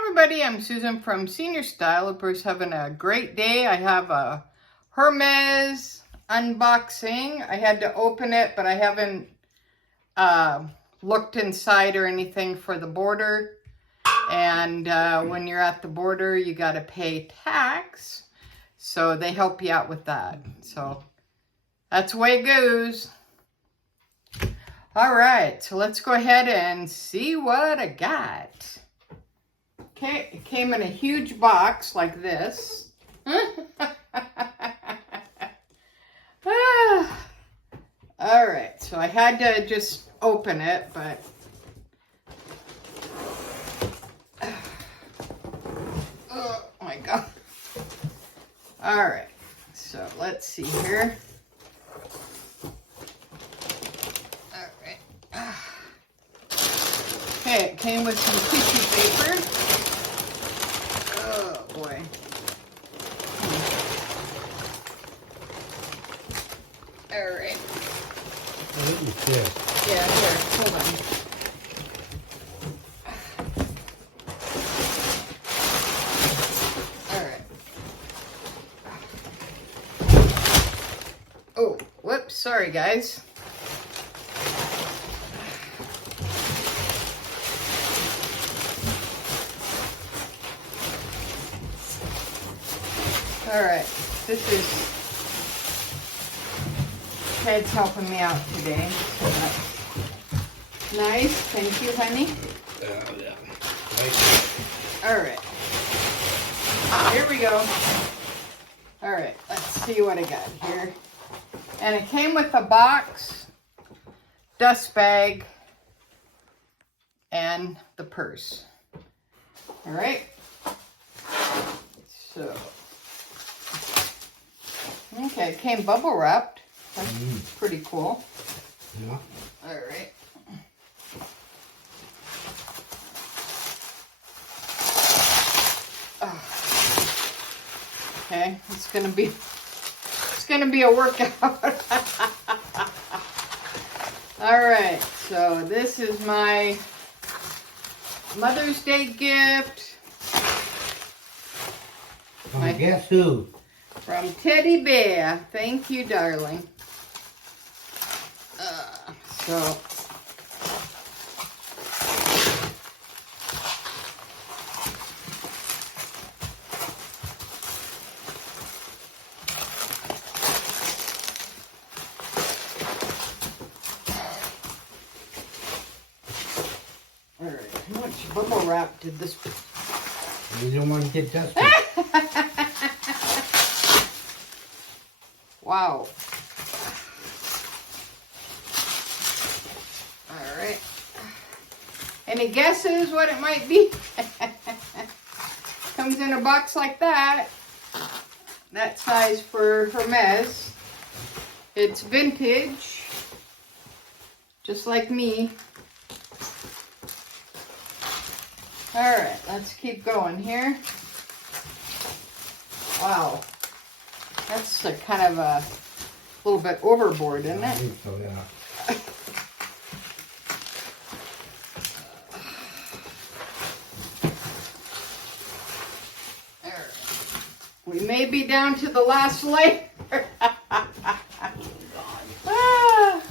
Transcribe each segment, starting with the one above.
everybody, I'm Susan from Senior Style. Hope you're having a great day. I have a Hermes unboxing. I had to open it, but I haven't looked inside or anything for the border. And when you're at the border, you got to pay tax. So they help you out with that. So that's the way it goes. All right, so let's go ahead and see what I got. Okay, it came in a huge box like this. All right, so I had to just open it, but oh my God. All right, so let's see here. All right. Okay, it came with some tissue paper. Oh boy. All right. Yeah, here, hold on. All right. Oh, whoops, sorry guys. All right, this is Ted's helping me out today. So that's nice. Thank you, honey. Yeah. Nice. All right. Here we go. All right, let's see what I got here. And it came with a box, dust bag, and the purse. All right. So, okay, it came bubble wrapped. That's pretty cool. Yeah. All right. Oh. Okay, it's gonna be a workout. All right, so this is my Mother's Day gift. Guess who? From Teddy Bear. Thank you, darling. So, all right, how much bubble wrap did this put? You don't want to get dusty. Wow. All right. Any guesses what it might be? Comes in a box like that. That size for Hermes. It's vintage. Just like me. All right, let's keep going here. Wow. That's a kind of a little bit overboard, isn't I it? think so, yeah. There. We may be down to the last layer. Ah.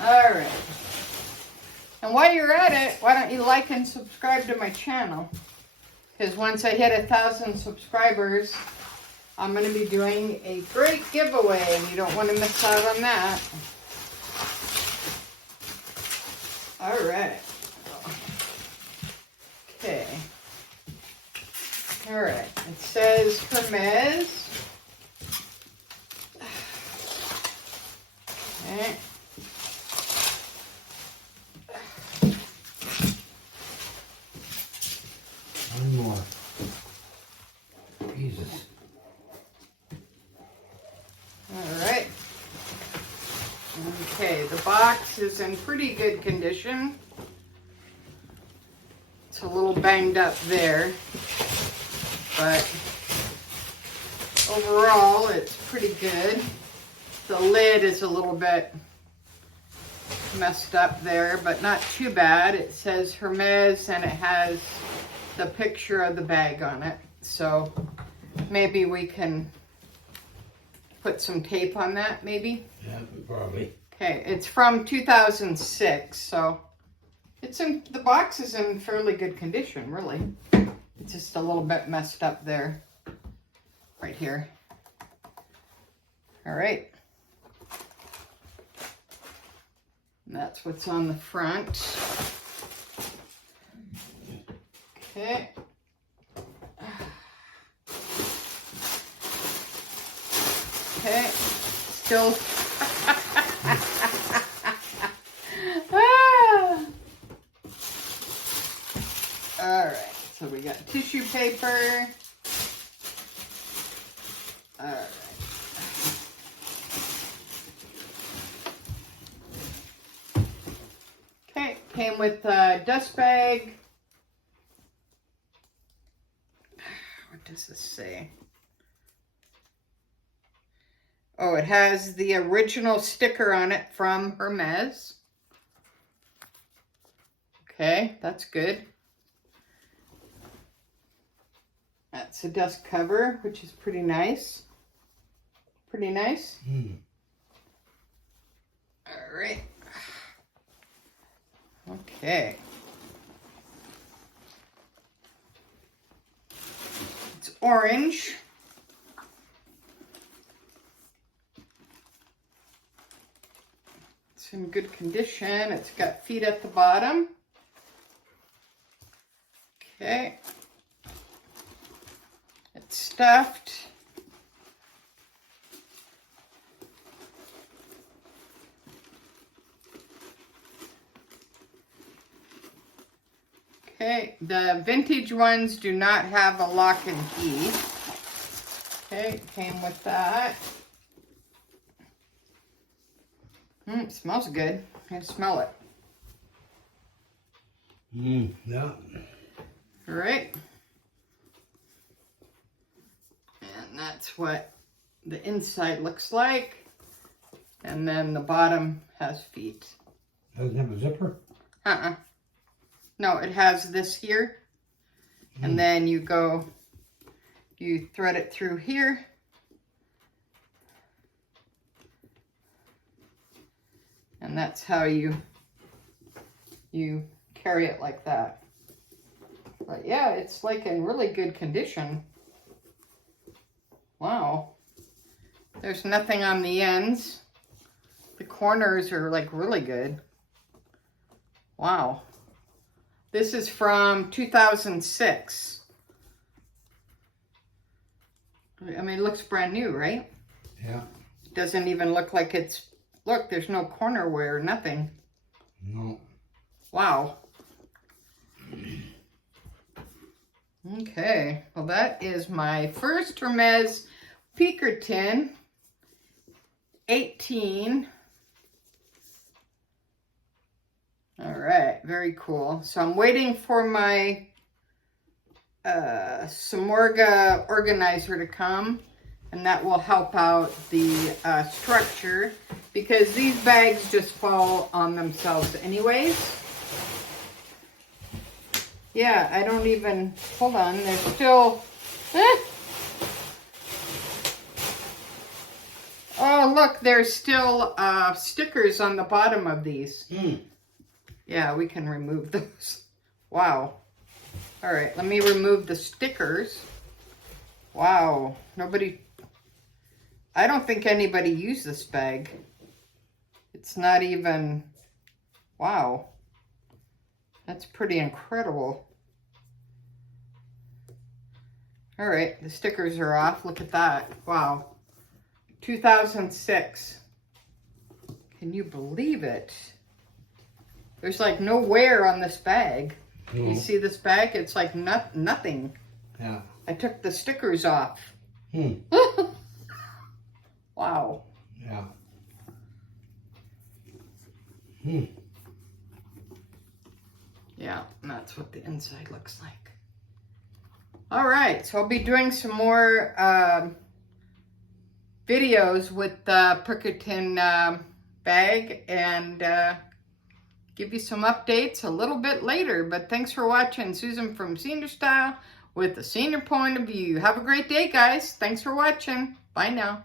All right. And while you're at it, why don't you like and subscribe to my channel? Because once I hit 1,000 subscribers, I'm going to be doing a great giveaway, and you don't want to miss out on that. All right. Okay. All right. It says Hermes. Okay. One more. Jesus. All right. Okay, the box is in pretty good condition. It's a little banged up there, but overall it's pretty good. The lid is a little bit messed up there, but not too bad. It says Hermes and it has the picture of the bag on it. So maybe we can put some tape on that, maybe? Yeah, probably. Okay, it's from 2006, so the box is in fairly good condition, really. It's just a little bit messed up there, right here. All right. And that's what's on the front. Okay. Okay, still. Ah. All right, so we got tissue paper. All right. Okay, came with a dust bag. What does this say? Oh, it has the original sticker on it from Hermes. Okay, that's good. That's a dust cover, which is pretty nice. Pretty nice. All right. Okay. It's orange. It's in good condition. It's got feet at the bottom. Okay. It's stuffed. Okay, the vintage ones do not have a lock and key. Okay, came with that. It smells good. I smell it. Yeah. All right. And that's what the inside looks like. And then the bottom has feet. Doesn't have a zipper? No, it has this here. And then you thread it through here. And that's how you carry it like that. But yeah, it's like in really good condition. Wow. There's nothing on the ends. The corners are like really good. Wow. This is from 2006. I mean, it looks brand new, right? Yeah. Doesn't even look like it's, look, there's no corner wear, nothing. No. Wow. Okay, well that is my first Hermes Picotin 18. All right, very cool. So I'm waiting for my Samorga organizer to come, and that will help out the structure, because these bags just fall on themselves anyways. Yeah, I don't even, hold on, there's still, oh look, there's still stickers on the bottom of these. Yeah, we can remove those. Wow. All right, let me remove the stickers. Wow, I don't think anybody used this bag. It's not even, wow. That's pretty incredible. All right, the stickers are off. Look at that. Wow. 2006. Can you believe it? There's like no wear on this bag. You see this bag? It's like nothing. Yeah. I took the stickers off. Wow. Yeah. Yeah, and that's what the inside looks like. All right, so I'll be doing some more videos with the Picotin bag and give you some updates a little bit later. But thanks for watching Susan from Senior Style with the senior point of view. Have a great day, guys. Thanks for watching. Bye now.